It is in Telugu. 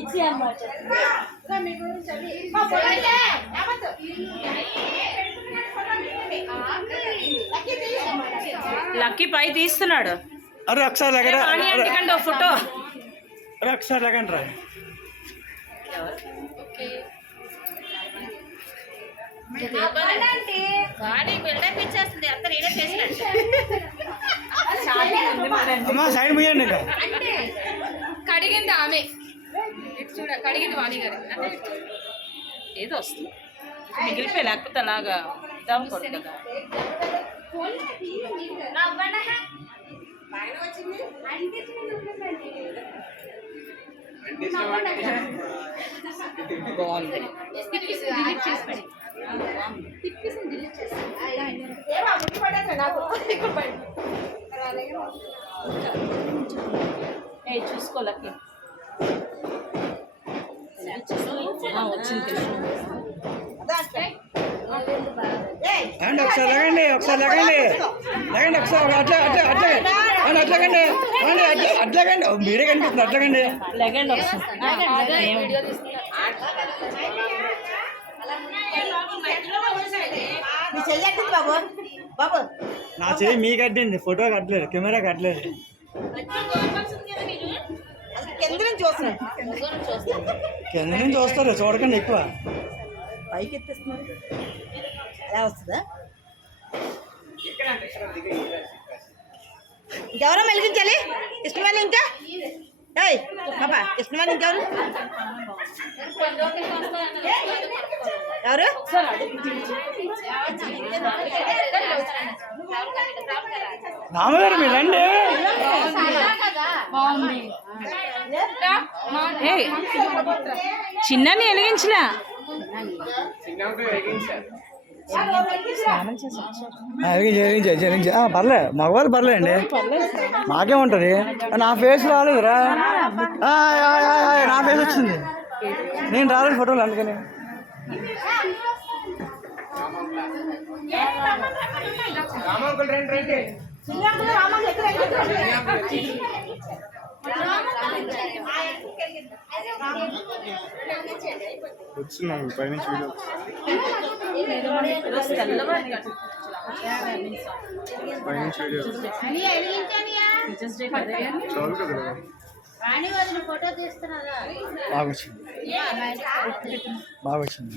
ఇచ్చి అన్నమాట. లక్కీ పై తీస్తున్నాడు. అరే ఒకసారి ఫోటో అరే ఒకసారి లేకండి రా. అమ్మా సైడ్ ముయ్యండి ఇంకా. కడిగింది ఆమె చూడ, కడిగింది వాణి గారు. ఏదో వస్తుంది మిగిలిపోయి, లేకపోతే అలాగా ఇదమ్మకూడదు కదా. బాగుంది. చూసుకోలకి వచ్చింది. అండి ఒకసారి లేకండి, ఒకసారి లేకండి, లేకండి ఒకసారి అట్లా అట్లా అట్లా అండి అట్లాగండి అండి అట్లాగండి, మీరే కనిపిస్తుంది అట్లాగండి. లెగండి ఒకసారి. నా చెయ్యి మీ కట్టింది, ఫోటో కట్టలేదు, కెమెరా కట్టలేదు. కింద నుంచి చూస్తారు, చూడకండి ఎక్కువ. పైకి ఎత్తేస్తున్నారు, ఎలా వస్తుందా? ఇంకెవరో మెలిగించాలి? ఇష్టమని ఇంకా బాబా ఇష్టమని ఇంకెవరు ఎవరు? రామగారు మీరు రండి. చిన్నని వెలిగించిన పర్లే, మగవాళ్ళు పర్లేండి, మాకేముంటది. నా ఫేస్ రాలేదురా, నా ఫేస్ వచ్చింది, నేను రాలేదు ఫోటోలు, అందుకని. వచ్చినాము పైనుంచి వీడియో. పైనుంచి వీడియో చాలు కదా. బాగా వచ్చింది, బాగా వచ్చింది.